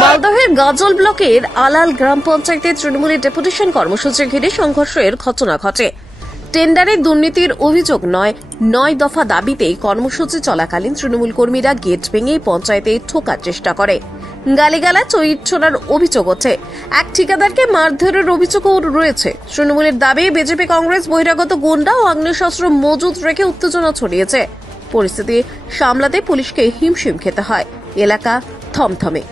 মালদহের গাজল ব্লকের আলাল গ্রাম পঞ্চায়েতের তৃণমূলের ডেপুটেশন কর্মসূচি ঘিরে সংঘর্ষের ঘটনা ঘটে। টেন্ডারে দুর্নীতির অভিযোগ নয়, 9 দফা দাবিতে কর্মসূচি চলাকালীন তৃণমূল কর্মীরা গেট ভেঙে পঞ্চায়েতে ঢোকার চেষ্টা করে। গালিগালাজ ও ইট ছোড়ার অভিযোগ ওঠে। এক ঠিকাদারকে মারধরের অভিযোগও রয়েছে। তৃণমূলের দাবি, বিজেপি কংগ্রেস বহিরাগত গুন্ডা ও আগ্নেয়াস্ত্র মজুত রেখে উত্তেজনা ছড়িয়েছে। পরিস্থিতি সামলাতে পুলিশকে হিমশিম খেতে হয়। এলাকা থমথমে।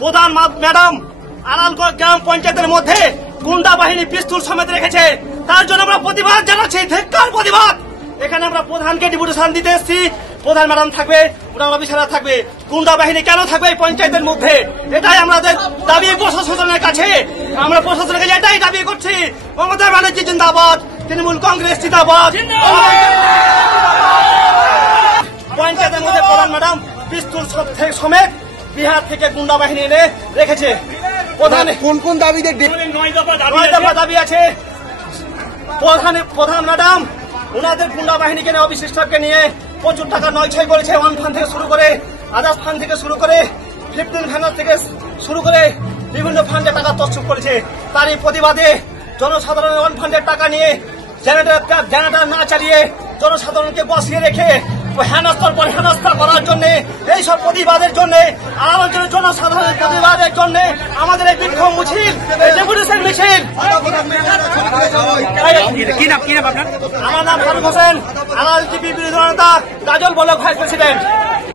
প্রধান ম্যাডাম আলাল গ্রাম পঞ্চায়েতের মধ্যে গুন্ডা বাহিনী পিস্তল সমেত রেখেছে, তার জন্য আমরা প্রতিবাদ জানাচ্ছি। ধিক্কার প্রতিবাদ। এখানে আমরা প্রধানকে ডেপুটেশন দিতে এসেছি। প্রধান ম্যাডাম থাকবে, প্রধান অফিসাররা থাকবে, গুন্ডা বাহিনী কেন থাকবে এই পঞ্চায়েতের মধ্যে? এটাই আমাদের দাবি প্রশাসনের কাছে। আমরা প্রশাসনের কাছে এটাই দাবি করছি। মমতা ব্যানার্জি জিন্দাবাদ, তৃণমূল কংগ্রেস জিন্দাবাদ। পঞ্চায়েতের মধ্যে প্রধান ম্যাডাম পিস্তল সমেত বিহার থেকে গুন্ডা বাহিনী এনে রেখেছে। কোন কোন দাবিতে? 9 দফা দাবি আছে। প্রধান ম্যাডাম ওনাদের গুন্ডা বাহিনীকে নিয়ে, অফিস স্টাফকে নিয়ে প্রচুর টাকা নয় করেছে। ওয়ান ফান্ড থেকে শুরু করে, আদার্স ফান্ড থেকে শুরু করে, 15 ফান্ড থেকে শুরু করে বিভিন্ন ফান্ডে টাকা তছরূপ করেছে। তারই প্রতিবাদে জনসাধারণের ওয়ান ফান্ডের টাকা নিয়ে জেনারেটর না চালিয়ে জনসাধারণকে বসিয়ে রেখে হেনস্থার পর হেনস্থা করার জন্য, এইসব প্রতিবাদের জন্য, আলোচনার জনসাধারণের প্রতিবাদের জন্য আমাদের এই বিক্ষোভ মিছিল, ডেপুটেশন মিছিল। আমার নাম ফারুক হোসেন, আলাল জিপি বিরোধী দলনেতা, গাজল ব্লক ভাইস প্রেসিডেন্ট।